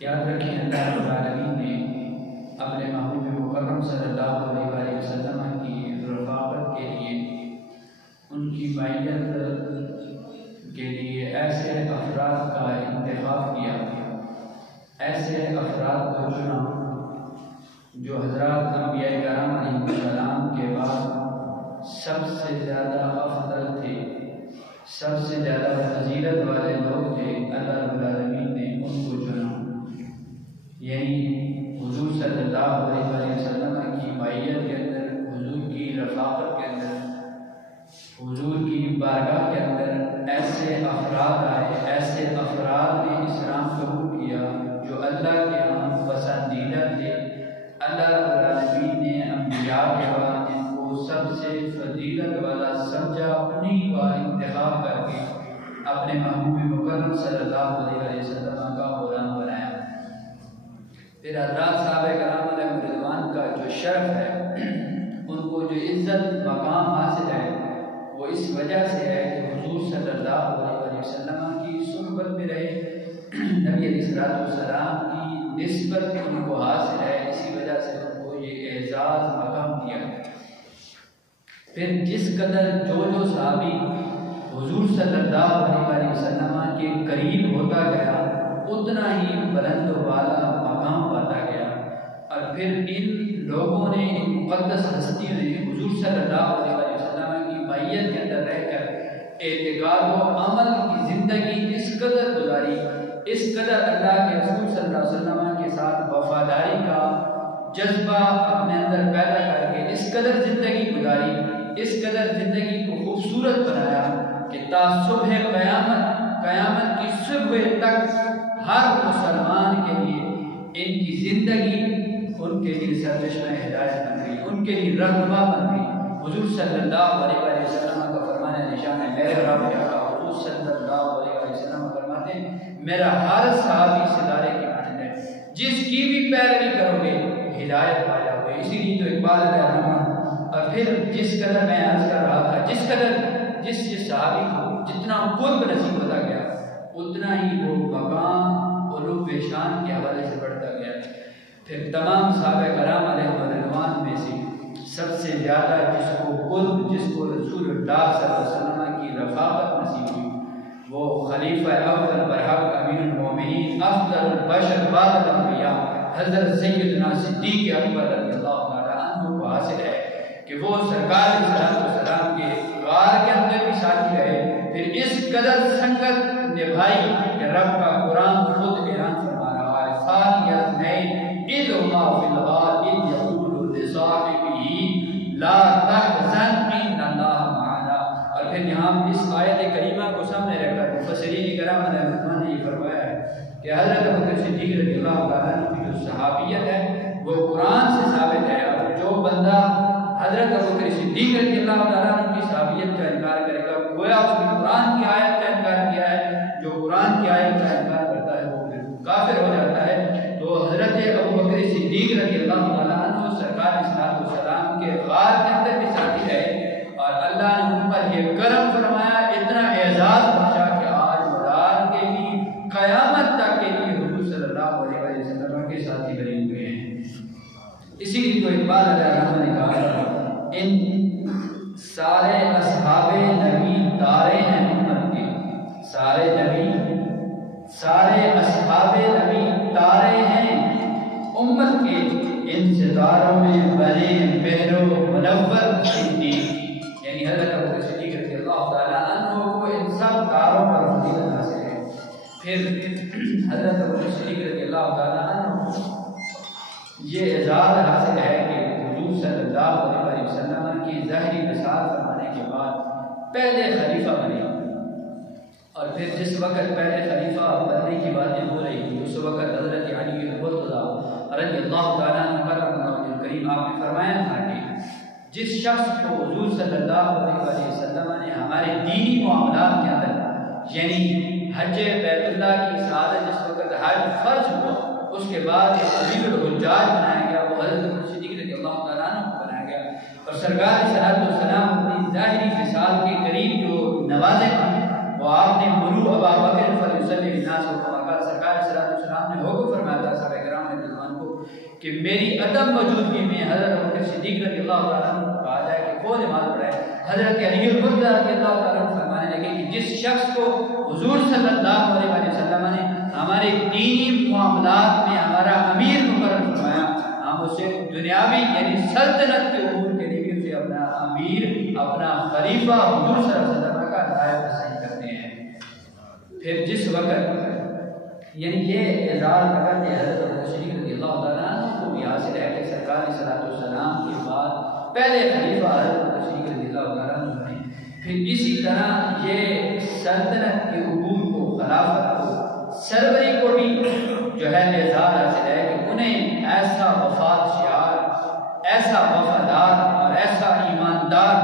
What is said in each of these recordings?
یاد رکھیں اللہ رب العالمین نے اپنے محبوب مکرم صلی اللہ علیہ وآلہ وسلم کی رفاقت کے لیے، ان کی معیت کے لیے ایسے افراد کا انتخاب کیا، ایسے افراد کو چنا جو حضرات انبیاء کرام علیہ السلام کے بعد سب سے زیادہ افضل تھے، سب سے زیادہ فضیلت والے لوگ تھے۔ اللہ رب العالمین نے ان کو چنا، یعنی حضور صلی اللہ علیہ وسلم کی معیت کے اندر، حضور کی رفاقت کے اندر، حضور کی بارگاہ کے اندر ایسے افراد آئے، ایسے افراد نے اسلام قبول کیا جو اللہ کے ہاں پسندیدہ تھے۔ اللہ رب العالمین نے انبیاء کے بعد ان کو سب سے فضیلت والا سمجھا، انہی کا انتخاب کر کے اپنے محبوب مکرم صلی اللہ علیہ وسلم کا غلام بنایا۔ پھر حضرات صحابہ کرام علیہ رضوان کا جو شرف ہے، ان کو جو عزت مقام حاصل ہے، وہ اس وجہ سے ہے کہ حضور صلی اللہ علیہ وسلم کی صحبت میں رہے، نبی علیہ السلام کی نسبت ان کو حاصل ہے، اسی وجہ سے ان کو یہ اعزاز مقام دیا ہے۔ پھر جس قدر جو صحابی حضور صلی اللہ علیہ وسلم کے قریب ہوتا گیا، اتنا ہی بلند و بالا مقام پاتا گیا، اور پھر ان لوگوں نے، ان مقدس ہستیوں نے حضور صلی اللہ علیہ وسلم کی معیت کے اندر رہ کر اعتقاد و عمل کی زندگی اس قدر گزاری، اس قدر اللہ کے رسول صلی اللہ علیہ وسلم کے ساتھ وفاداری کا جذبہ اپنے اندر پیدا کر کے اس قدر زندگی گزاری، اس قدر زندگی کو خوبصورت بنایا کہ تا صبح قیامت کی صبح تک ہر مسلمان کے لیے ان کی زندگی ان کے لیے سرچشمہ ہدایت بن گئی، ان کے لیے رہنما بن گئی۔ حضور صلی اللہ علیہ وسلم کا فرمان نشان ہے، میرے رب حضور صلی اللہ علیہ وسلم فرماتے ہیں، میرا ہر صحابی ستارے کی مانند ہے، جس کی بھی پیروی کرو گے ہدایت پا جاؤ گے۔ اسی لیے تو اقبال علیہ الرحمٰن، اور پھر جس قدر میں عرض کر رہا تھا، جس صحابی کو جتنا قرب نصیب ہوتا گیا، اتنا ہی وہ مقام علو شان کے حوالے سے بڑھتا گیا۔ پھر تمام صحابہ کرام علیہ رضوان میں سے سب سے زیادہ جس کو رسول اللہ صلی اللہ علیہ وسلم کی رفاقت نصیب ہوئی، وہ خلیفہ افضل برحق امیر المومنین افضل البشر بعد الانبیاء حضرت سیدنا صدیق اکبر رضی اللہ تعالیٰ عنہ کو حاصل ہے کہ وہ سرکار صلی اللہ علیہ وسلم کے غار کے اندر بھی ساتھی رہے، پھر اس قدر سنگت نبھائی کہ رب کا قرآن خود اعلان فرما رہا ہے، ثانی اثنین اذ ہما فی الغار اذ یقول لصاحبہ لا تحزن ان اللہ معنا۔ اور پھر یہاں اس آیت کریمہ کو سامنے رکھ کر مفسرین کرام علیہ رضوان نے یہ فرمایا ہے کہ حضرت ابوبکر صدیق رضی اللہ تعالیٰ عنہ کی جو صحابیت ہے وہ قرآن سے ثابت ہے، اور جو بندہ حضرت ابوبکر صدیق رضی اللہ تعالیٰ عنہ کی صحابیت کا انکار کرے گا، گویا اس نے قرآن کی آیت کا انکار کیا ہے۔ جو قرآن کی آیت کا انکار کرتا ہے وہ پھر کافر ہو جاتا ہے۔ تو حضرت ابوبکر صدیق رضی اللہ تعالیٰ عنہ سرکار صلی اللہ علیہ وسلم کے غار کے اندر بھی ساتھی رہے، اور اللہ نے ان پر یہ کرم فرمایا، اتنا اعزاز بخشا کہ آج مدار کے لیے قیامت تک کے لیے حضور صلی اللہ علیہ وسلم کے ساتھی بنے ہوئے ہیں۔ اسی لیے تو اقبال علیہ الرحمٰن نے کہا، ان سارے اصحاب نبی تارے ہیں امت کے، سارے اصحاب نبی تارے ہیں امت کے، ان ستاروں میں بنے بہرو منور صدیق، یعنی حضرت ابوبکر صدیق رضی اللہ تعالیٰ عنہ کو ان سب تاروں پر فضیلت حاصل ہے۔ پھر حضرت ابوبکر صدیق رضی اللہ تعالیٰ عنہ یہ اعزاز حاصل ہے کہ حضور صلی اللہ علیہ وسلم کی ظاہری مثال فرمانے کے بعد پہلے خلیفہ بنے، اور پھر جس وقت پہلے خلیفہ بننے کی باتیں ہو رہی تھی، اس وقت حضرت علی مرتضیٰ رضی اللہ تعالیٰ عنہ کریم آپ نے فرمایا تھا کہ جس شخص کو حضور صلی اللہ علیہ وسلم نے ہمارے دینی معاملات کے اندر، یعنی حج بیت اللہ کی سعادت جس وقت حج فرض ہوا، اس کے بعد امیر الحجاج بنایا گیا، وہ حضرت صدیق رضی اللہ تعالیٰ عنہ کو بنایا گیا، اور سرکار صلی اللہ علیہ وسلم اپنی ظاہری مثال کے قریب جو نوازے ہیں وہ آپ نے مرو ابا بکر فلیصلی الناس، سرکار صلی اللہ علیہ وسلم نے حکم فرمایا کہ میری عدم موجودگی میں حضرت ابوبکر صدیق رضی اللہ تعالیٰ عنہ کو کہا جائے کہ کون نماز پڑھائے، حضرت علی رضی اللہ تعالیٰ عنہ فرمانے لگے کہ جس شخص کو حضور صلی اللہ علیہ وسلم نے ہمارے دینی معاملات میں ہمارا امیر مقرر فرمایا، ہم اسے دنیاوی یعنی سلطنت کے امور کے لیے اسے اپنا امیر، اپنا خلیفہ حضور صلی اللہ علیہ وسلم کا نائب تسلیم کرتے ہیں۔ پھر جس وقت یعنی یہ اعزاز اگر کہ حضرت ابوبکر صدیق رضی اللہ تعالیٰ عنہ کو بھی حاصل ہے کہ سرکار علیہ الصلوۃ والسلام کے بعد پہلے خلیفہ حضرت ابوبکر صدیق رضی اللہ تعالیٰ عنہ ہیں۔ پھر اسی طرح یہ سلطنت کے امور کو، خلافت کو، سربری کو بھی جو ہے اعزاز حاصل ہے کہ انہیں ایسا وفات شعار، ایسا وفادار اور ایسا ایماندار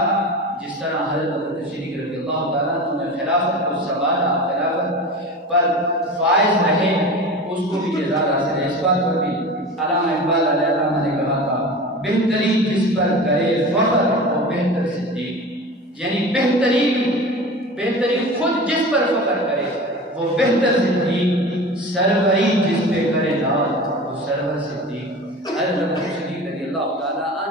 جس طرح حضرت ابوبکر صدیق رضی اللہ تعالیٰ عنہ نے خلافت کو سنبھالا، خلافت پر فائز رہے، اس کو بھی اعزاز حاصل ہے۔ اس بات پر بھی علامہ اقبال علیہ السلام نے کہا تھا بہترین جس پر کرے فخر وہ بہتر صدیق، یعنی بہترین خود جس پر فخر کرے وہ بہتر صدیق، سروری جس پہ کرے ناز وہ سرور صدیق۔ حضرت ابوبکر صدیق رضی اللہ تعالیٰ عنہ